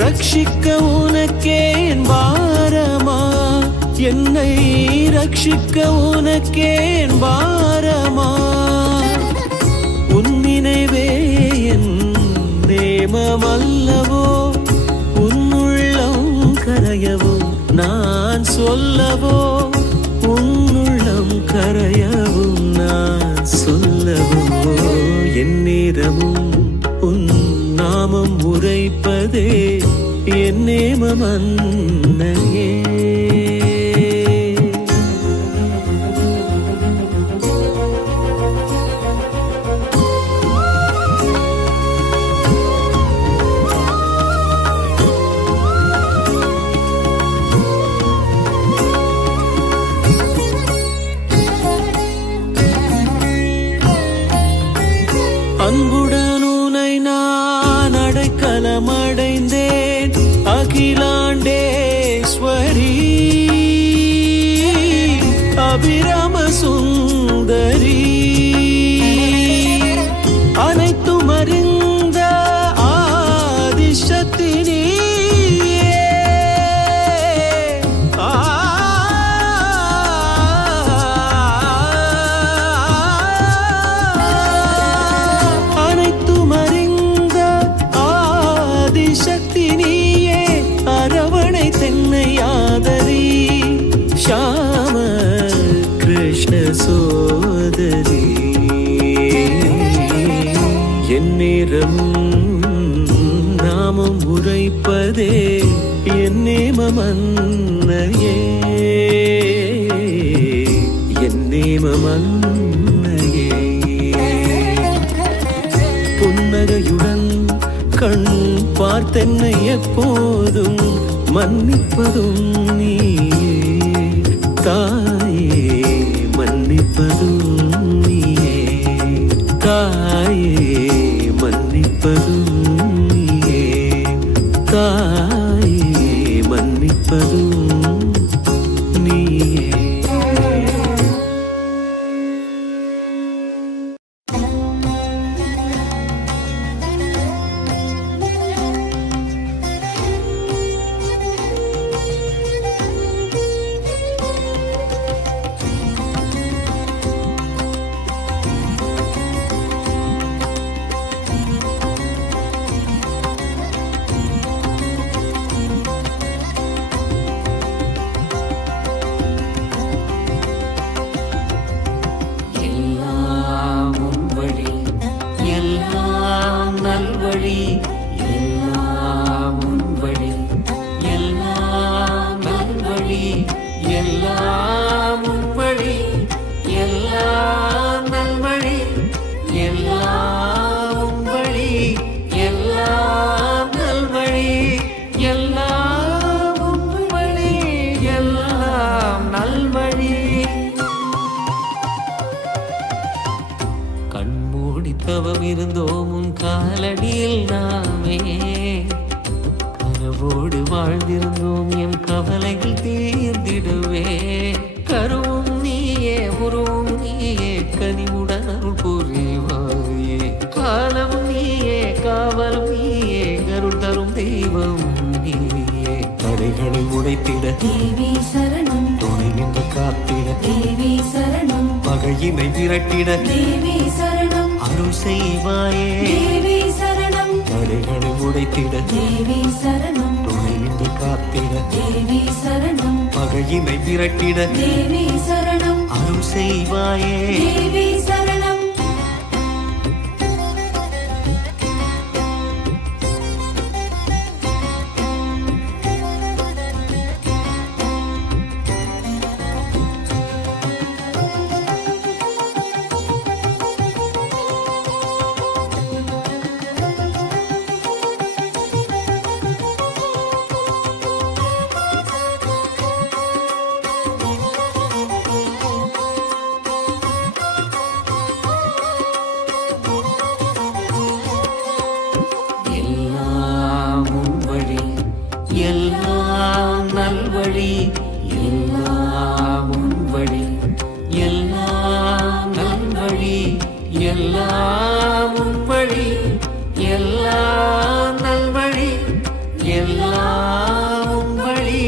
ரட்சிக்க உனக்கே என் பாரமா, என்னை ரட்சிக்க உனக்கே என் பாரமா. உன் நினைவே என் நேமமல்லவோ, உன்னுள்ளம் கரையவும் நான் சொல்லவோ, உன்னுள்ளம் கரையவும் நான் சொல்லவோ. என் நேரமும் உன் நாமம் உரைப்பதே என் நேமம் அன்னையே. அன்புடன் உனை நான் அடைக்கலமடைந்தேன், அகிலாண்டேஸ்வரி அபிராம சுந்தரி. அனைத்தும் அறிந்த ஆதிசக்தி நீயே, அனைத்தும் அறிந்த ஆதிசக்தி நீயே. அரவணை தென்னை ஆதரி, ஷாம கிருஷ்ண சோதரி. என் நேரமும் நாமம் உரைப்பதே என் நேமம் அன்னையே, என் நேமம் அன்னையே. புன்னகையுடன் கண் பார்த்தென்னை எப்போதும் மன்னிப்பதும் நீயே தாயே, மன்னிப்பதும் நீயே தாயே, மன்னிப்பதும் நீயே தாயே, மன்னிப்பதும் நீயே. இருந்தோம் உன் காலடியில் நாமே, கனவோடு வாழ்ந்திருந்தோம் எம் கவலைகள் தீர்ந்திடுவே. கருவும் நீயே உருவும் நீயே கனிவுடன் அருள் புரிவாயே. காலமும் நீயே காவலும் நீயே கருள் தரும் தெய்வம் நீயே. தடைகளை உடைத்திட தேவி சரணம், துணை நின்று காத்திட தேவி சரணம், பகையினை விரட்டிட தேவி சரணம், அருள் செய்வாயே. தேவி சரணம், தடைகளை உடைத்திட தேவி சரணம், துணை நின்று காத்திட தேவி சரணம், பகையினை விரட்டிட தேவி சரணம், அருள் செய்வாயே. தேவி சரணம். எல்லாம் உன் வழி,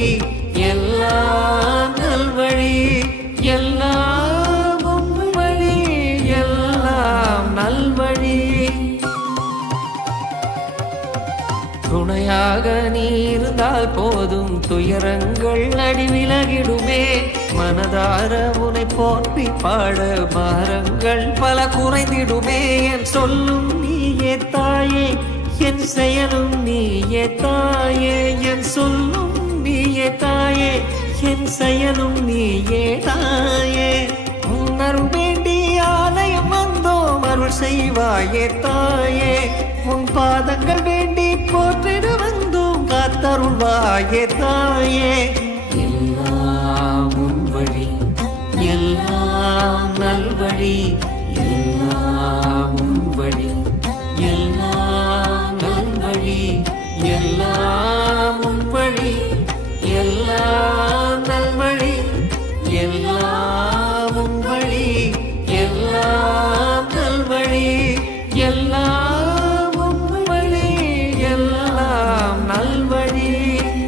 எல்லாம் நல்வழி, எல்லாம் உன் வழி, எல்லாம் நல்வழி. துணையாக நீ இருந்தால் போதும், துயரங்கள் அடி விலகிடுமே. மனதார உனை போற்றி பாட பாரங்கள் பல குறைந்திடுமே. என் சொல்லும் நீயே தாயே, என் செயலும் நீயே தாயே. என் சொல்லும் நீயே தாயே, என் செயலும் நீயே தாயே. உன்னருள் வேண்டி ஆலயம் வந்தோம், அருள் செய்வாயே தாயே. உன் பாதங்கள் வேண்டி போற்றிட வந்தோம், காத்தருள்வாயே தாயே. எல்லாம் உன் வழி, எல்லாம் நல்வழி, எல்லாம் உன் வழி, எல்லாம் நல்வழி, எல்லாம் உன் வழி, எல்லாம் நல்வழி, எல்லாம் உன் வழி, எல்லாம் நல்வழி, எல்லாம் உன் வழி, எல்லாம் நல்வழி.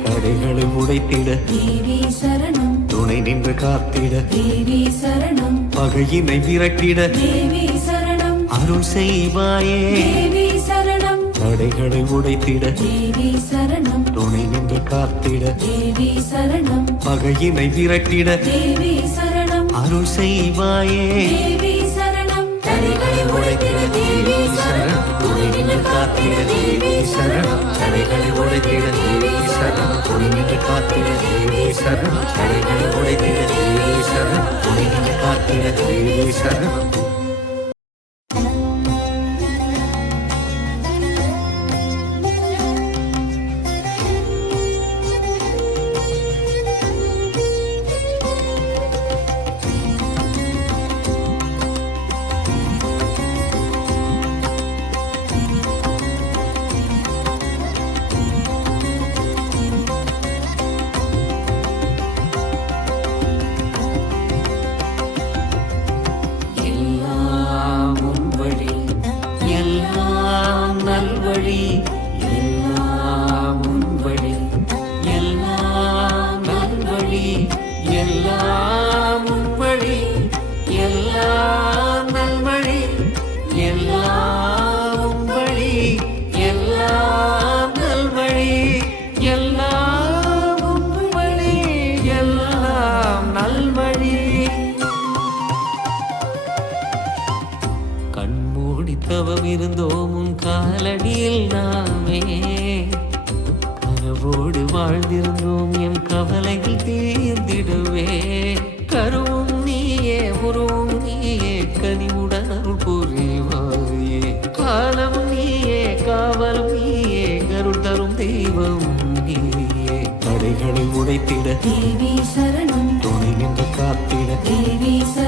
தடைகளை உடைத்திட தேவி சரணம், துணை நின்று காத்திட தேவி சரணம், பகையினை விரட்டிட தேவி சரணம், அருள் செய்வாயே. தேவி சரணம், தடைகளை உடைத்திட தேவி சரணம், துணை நின்று காத்திட தேவி சரணம், பகையினை விரட்டிட தேவி சரணம், அருள் செய்வாயே. தேவி சரணம், தடைகளை உடைத்திட தேவி சரணம், துணை நின்று காத்திட தேவி சரணம், தடைகளை உடைத்திட தேவி சரணம், துணை நின்று காத்திட தேவி சரணம், தடைகளை உடைத்திட தேவி சரணம், துணை நின்று காத்திட தேவி சரணம். எல்லாம் உன் வழி, எல்லாம் நல்வழி, எல்லாம் உன் வழி, எல்லாம் நல்வழி, எல்லாம் உன் வழி, எல்லாம் நல்வழி, எல்லாம் உன் வழி, எல்லாம் நல்வழி, எல்லாம் உன் வழி, எல்லாம் நல்வழி. கண்மூடி தவம் இருந்தோம் உன் காலடியில் நாமே, கனவோடு வாழ்ந்திருந்தோம் எம் கவலைகள் தீர்ந்திடுவே. கருவும் நீயே, உருவும் நீயே, கனிவுடன் அருள் புரிவாயே. காலம் நீயே, காவலும் நீயே, கருள் தரும் தெய்வம் நீயே. தடைகளை உடைத்திட தேவி சரணம், துணை நின்று காத்திட தேவி சரணம்,